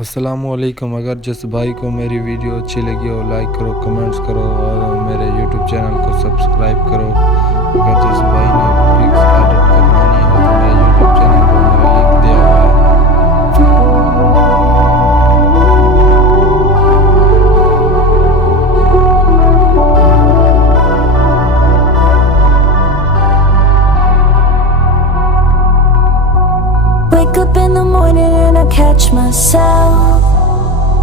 अस्सलामुअलैकुम। अगर जिस भाई को मेरी वीडियो अच्छी लगी हो लाइक करो, कमेंट्स करो और मेरे यूट्यूब चैनल को सब्सक्राइब करो। अगर जिस भाई ने पिक्स एडिट करवानी हो तो मेरे यूट्यूब चैनल पर मेरा लिंक दिया हुआ है। Wake up in the morning and I catch myself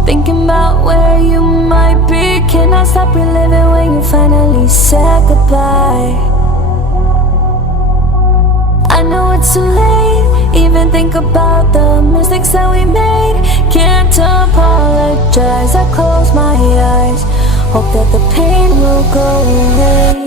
thinking about where you might be. Can I stop reliving when you finally said goodbye? I know it's too late, even think about the mistakes that we made. Can't apologize, I close my eyes, hope that the pain will go away.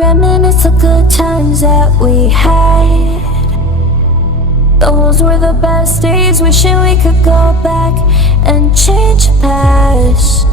Reminisce the good times that we had. Those were the best days, wishing we could go back and change the past.